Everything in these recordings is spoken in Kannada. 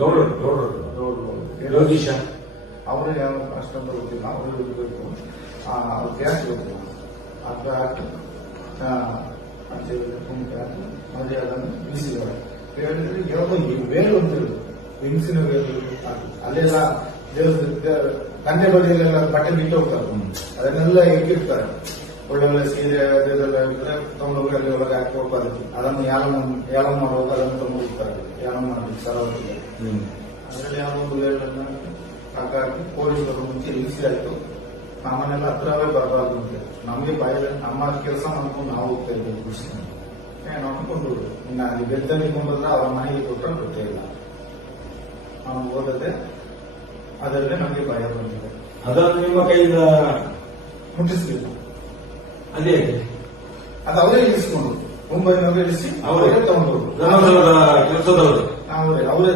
ಗೌಡರು ಗೌಡ್ರು. ಯೋಗೀಶ ಅವರು ಯಾವ ಅಷ್ಟೊಂದು ಗೊತ್ತಿಲ್ಲ ಅವರು ಇರಬೇಕು. ಅವ್ರು ಗ್ಯಾಸ್ ಗೊತ್ತಿಲ್ಲ ಆ ಬ್ಯಾಟ್ ಅಂಚೆ ಕುಂಕ ಮತ್ತೆ ಅದನ್ನು ಬೀಸಿದವರು ಹೇಳಿದ್ರೆ ಯಾವುದೋ ಈ ವೇಲು ಅಂತ ಹೇಳುದು ಹೆಂಗಸಿನ ವೇಲು ಅದು. ಅಲ್ಲೆಲ್ಲ ದೇವಸ್ಥಾನ ತಂದೆ ಬದಿಯಲ್ಲೆಲ್ಲ ಬಟ್ಟೆ ಬಿಟ್ಟು ಹೋಗ್ತಾರೆ ಅದನ್ನೆಲ್ಲ ಇಟ್ಟಿರ್ತಾರೆ. ಒಳ್ಳೆ ಒಳ್ಳೆ ಸೀರೆ ಅದೆಲ್ಲ ಅಲ್ಲಿ ಒಳಗೆ ಹಾಕಿ ಹೋಗ್ತಾರೆ ಅದನ್ನು ಯಾಲಮ್ಮ ಯಾಲಮ್ಮ ಮಾಡುವಾಗ ಅದನ್ನು ತಗೊಂಡು ಹೋಗ್ತಾರೆ. ಯಾಲಮ್ಮ ಮಾಡಿ ಸರವರಿಗೆ ಅದರಲ್ಲಿ ಯಾವ ಒಂದು ಹಾಕಿ ಹಾಗಾಗಿ ಪೊಲೀಸರು ಮುಂಚೆ ಇಳಿಸಿ ಆಯ್ತು ನಮ್ಮನೆಲ್ಲ ಹತ್ರವೇ ಬರಬಾರ್ದು ಅಂತ. ನಮಗೆ ಭಯ ನಮ್ಮ ಕೆಲಸ ಮಾಡ್ಕೊಂಡು ನಾವು ಹೋಗ್ತಾ ಇದ್ದೀವಿ. ಖುಷಿ ನೋಡ್ಕೊಂಡು ಅನ್ಕೊಂಡು ಇನ್ನು ಅಲ್ಲಿ ಬೆತ್ತಲ್ಲಿ ಕೊಂಡ್ರೆ ಅವ್ರ ಮನೆಗೆ ಕೊಟ್ಟರೆ ಗೊತ್ತೇ ಇಲ್ಲ. ನಾವು ಓದದೆ ಅದರಲ್ಲೇ ನಮಗೆ ಭಯ ಬಂದಿದೆ. ಅದನ್ನು ನಿಮ್ಮ ಕೈಯಿಂದ ಮುಟ್ಟಿಸ್ಲಿಲ್ಲ. ಅದೇ ಅದು ಅವರೇ ಇಳಿಸ್ಕೊಂಡು ಮುಂಬೈನವರೇ ಇಳಿಸಿ ಅವರೇ. ಧರ್ಮಸ್ಥಳದ ಕೆಲಸದವರು. ಅವರೇ ಅವರೇ.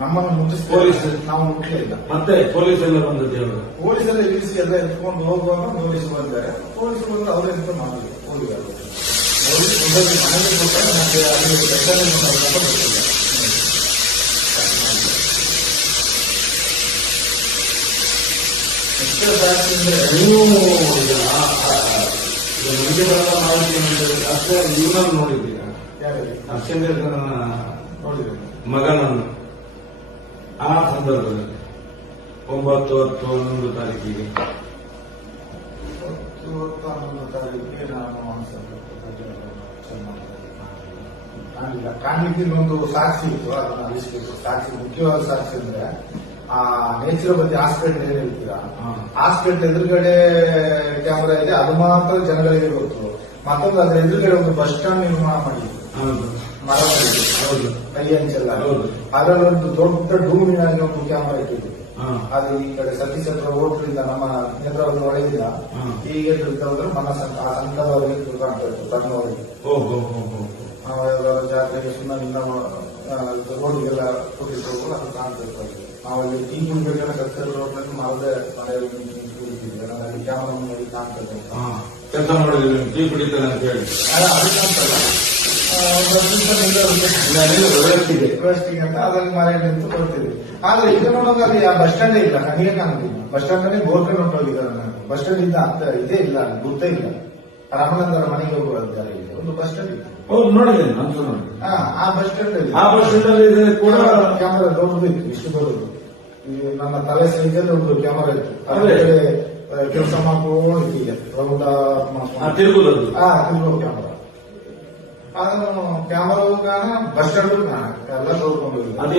ನಮ್ಮನ್ನು ಮುಟ್ಟಿಸ್ ಪೊಲೀಸ್. ನಾವು ಮುಟ್ಟಲಿಲ್ಲ ಮತ್ತೆ ಪೊಲೀಸ್ ಎಲ್ಲ ಬಂದದ್ದು ಪೊಲೀಸ್ ಎಲ್ಲ ಇಳಿಸಿ ಎಲ್ಲ ಎತ್ಕೊಂಡು ಹೋಗುವಾಗ ಪೊಲೀಸ್ ಬಂದರೆ ಪೊಲೀಸ್ ಬಂದು ಅವರೇ ಎಂತ ಮಾಡಿದ್ರು ಹೋಗಿದ್ದಾರೆ ಮನೆಗೆ ಮತ್ತೆ ಅಲ್ಲಿ ನೀವು ಮುಂಚೆ ಬರುವ ಮಾಹಿತಿ ಅಷ್ಟೇ ಇವನನ್ನು ನೋಡಿದ್ದೀರಾ ಅಕ್ಷಂದೇಶ್ವರನ ನೋಡಿದ್ರು ಮಗನನ್ನು ಆ ಸಂದರ್ಭದಲ್ಲಿ ಒಂಬತ್ತು, ಹತ್ತು, ಹನ್ನೊಂದು ತಾರೀಕಿಗೆ ಇವತ್ತು ಹನ್ನೊಂದು ತಾರೀಕಿಗೆ ನಾನು ಕಾಣಲಿಕ್ಕೆ ಇನ್ನೊಂದು ಸಾಕ್ಷಿ ಇತ್ತು, ಅದನ್ನ ಅಳಿಸ್ಬೇಕು ಸಾಕ್ಷಿ, ಮುಖ್ಯವಾದ ಸಾಕ್ಷಿ ಅಂದ್ರೆ ಆ ನೇಚರೋಪತಿ ಹಾಸ್ಪಿಟಲ್ ಏನ್ ಹೇಳ್ತೀರಾ. ಹಾಸ್ಪಿಟಲ್ ಎದುರುಗಡೆ ಕ್ಯಾಮರಾ ಇದೆ ಅದು ಮಾತ್ರ ಜನಗಳಿಗೆ ಗೊತ್ತು. ಮತ್ತೊಂದು ಅದ್ರ ಎದುರುಗಡೆ ಒಂದು ಬಸ್ ಸ್ಟಾಂಡ್ ನಿರ್ಮಾಣ ಮಾಡಿದ್ರು. ಹೌದು. ಮರ ಹೌದು. ಕೈ ಹಂಚಲ್ಲ ಹೌದು. ಅದರಲ್ಲಿ ಒಂದು ದೊಡ್ಡ ಡೂಮಿನಾಗಿ ಒಂದು ಕ್ಯಾಮರಾ ಇಟ್ಟಿದ್ರು. ಅದು ಈ ಕಡೆ ಸತೀಶ್ ಹತ್ರ ಹೋಟ್ಲಿಂದ ನಮ್ಮ ನೇತ್ರಾವತಿ ಒಳಗಿಲ್ಲ. ಹೀಗೆ ಮನಸ್ಸಂತ ಆ ಸಂಕದವರೆಗೆ ಕಾಣ್ತಾ ಇತ್ತು ತನ್ನವರೆಗೆ ಹೋ ಹೋ ಹೋ ಹೋ ನಾವು ಯಾವ್ದಾದ್ರು ಜಾತ್ರೆಗೆ ಸುಮ್ಮನೆ ರೋಡಿಗೆಲ್ಲ ಕೂತಿತ್ತು ಅದು ಕಾಣ್ತಾ ಇತ್ತು ಅಲ್ಲಿ. ನಾವು ಅಲ್ಲಿ ಟೀ ಕುಡಿಬೇಕಾದ್ರೆ ಕತ್ತಲ ರೋಡ್ನಲ್ಲಿ ಮರದ ಮನೆಯಲ್ಲಿ ಕುಡಿತಿದ್ವಿ ನಾನು ಅಲ್ಲಿ ಕ್ಯಾಮರಾ ನೋಡಿ ಕಾಣ್ತದೆ ಕೆಲಸ ಟೀ ಅಂತ ಹೇಳಿ. ರಿಕ್ವೆಸ್ಟಿಂಗ್ ಅಂತ ಮನೆ ನಿಂತು ಬರ್ತೀವಿ ಆದ್ರೆ ಈಗ ನೋಡುವಾಗ ಅಲ್ಲಿ ಆ ಬಸ್ ಸ್ಟ್ಯಾಂಡ್ ಇಲ್ಲ. ನನಗೆ ಕಾಣುದಿಲ್ಲ. ಬಸ್ ಸ್ಟ್ಯಾಂಡ್ ಅಲ್ಲಿ ಬೋರ್ಡ್ ಹೊಂಟೋಗಿದ್ದಾರೆ ನಾನು ಬಸ್ ಸ್ಟ್ಯಾಂಡ್ ಇಂದ ಇದೇ ಇಲ್ಲ ಗೊತ್ತೇ ಗುರ್ತೇ ಇಲ್ಲ. ರಾಮನಂದರ ಮನೆಗೆ ಹೋಗುವ ದಾರಿ ಒಂದು ಬಸ್ ಸ್ಟ್ಯಾಂಡ್ ಇದೆ ನೋಡಿದೆ ನೋಡಿದ್ದೇನೆ ಹಾ ಆ ಬಸ್ ಸ್ಟ್ಯಾಂಡ್ ಅಲ್ಲಿ ಆ ಬಸ್ ಸ್ಟ್ಯಾಂಡ್ ಇದೆ ಕೂಡ ಕ್ಯಾಮರಾ ದೊಡ್ಡದು ಇತ್ತು ಇಷ್ಟು ದೊಡ್ಡದು ಈ ನನ್ನ ತಲೆ ಸೈಜಲ್ಲಿ ಒಂದು ಕ್ಯಾಮರಾ ಇತ್ತು. ಅದೇ. ಕೆಲಸ ಮಾಡ್ಕೊಂಡು ರೌಂಡ ಆ ಮಾಡ್ಕೊಂಡು ತಿರುಗುದದ್ದು ಹಾ ತಿರುಗೋ ಕ್ಯಾಮರಾ ಅದನ್ನು ಕ್ಯಾಮರಾ ಬಸ್ ಸ್ಟ್ಯಾಂಡ್ ಎಲ್ಲ ತೋರ್ಕೊಂಡು ಹೋಗಿದ್ದೆ. ಅದು.